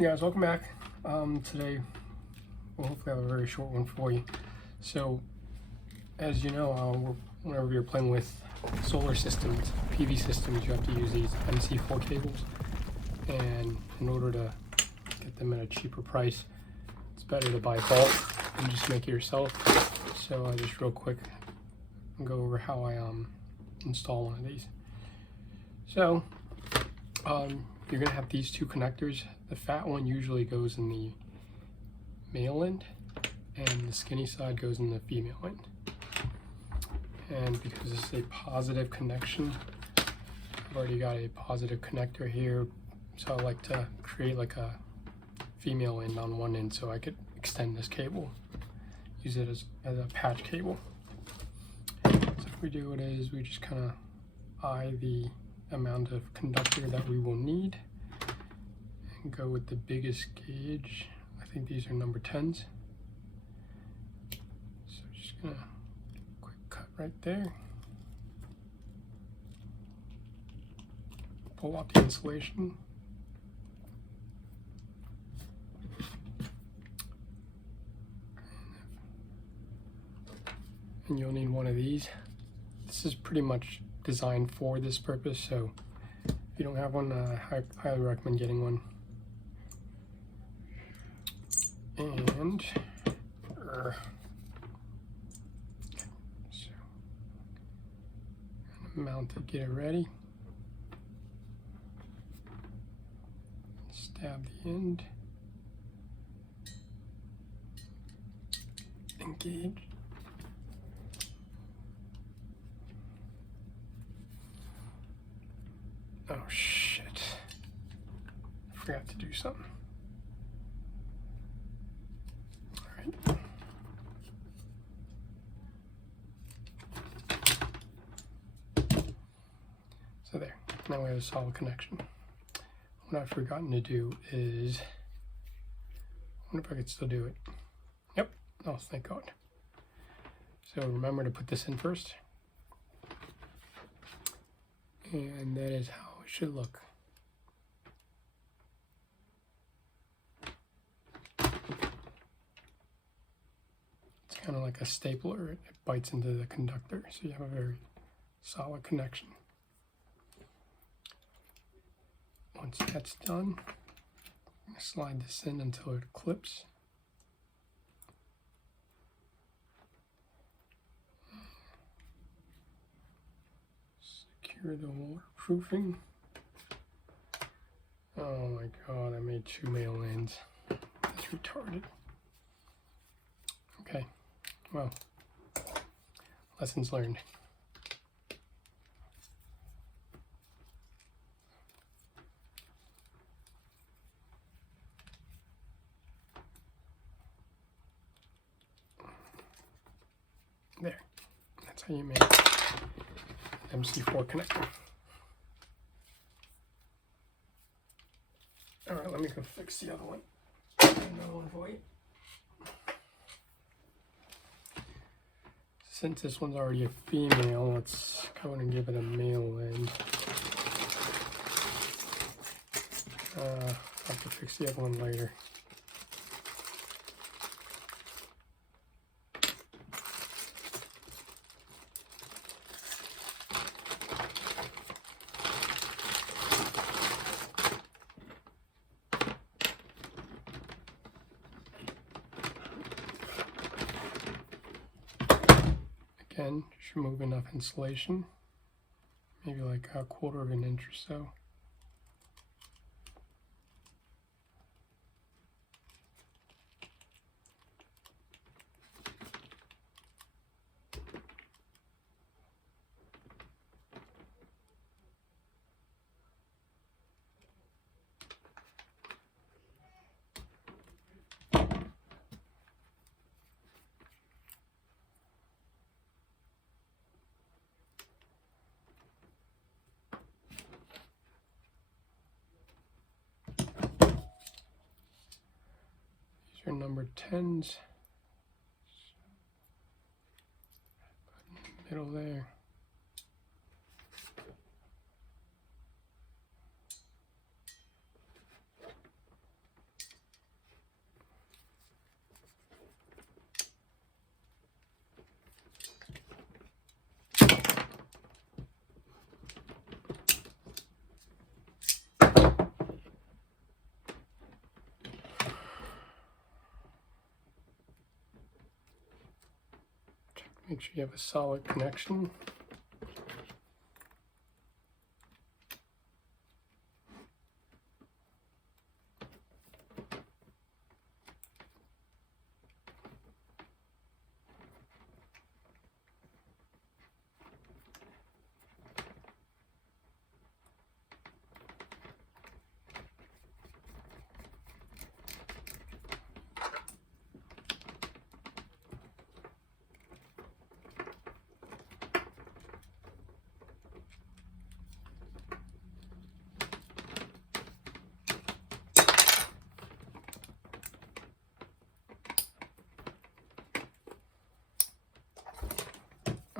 Hey guys, welcome back. Today we'll hopefully have a very short one for you. So, as you know, whenever you're playing with solar systems, PV systems, you have to use these MC4 cables. And in order to get them at a cheaper price, it's better to buy bulk and just make it yourself. So just real quick, I'll go over how I install one of these. So, you're gonna have these two connectors. The fat one usually goes in the male end, and the skinny side goes in the female end. And because this is a positive connection, I've already got a positive connector here, so I like to create like a female end on one end so I could extend this cable, use it as a patch cable. So if we do it is we just kind of eye the amount of conductor that we will need and go with the biggest gauge. I think these are number 10s. So just gonna quick cut right there. Pull out the insulation. And you'll need one of these. This is pretty much designed for this purpose, so if you don't have one, I highly recommend getting one. And so mount it, get it ready, stab the end, engage. Oh shit, I forgot to do something. All right. So there, now we have a solid connection. What I've forgotten to do is, I wonder if I could still do it. Yep, oh thank God. So remember to put this in first. And that is how it should look. It's kind of like a stapler. It bites into the conductor, so you have a very solid connection. Once that's done, I'm going to slide this in until it clips. Secure the waterproofing. Oh my God, I made 2 male ends. That's retarded. Okay, well, lessons learned. There, that's how you make MC4 connector. All right, let me go fix the other one. Another one for you. Since this one's already a female, let's go in and give it a male end. I'll have to fix the other one later. Again, just remove enough insulation, maybe like 1/4 of an inch or so. These are number 10s. Put in the middle there. Make sure you have a solid connection.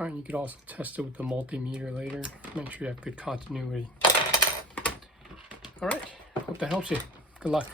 Alright, you could also test it with the multimeter later. Make sure you have good continuity. Alright, hope that helps you. Good luck.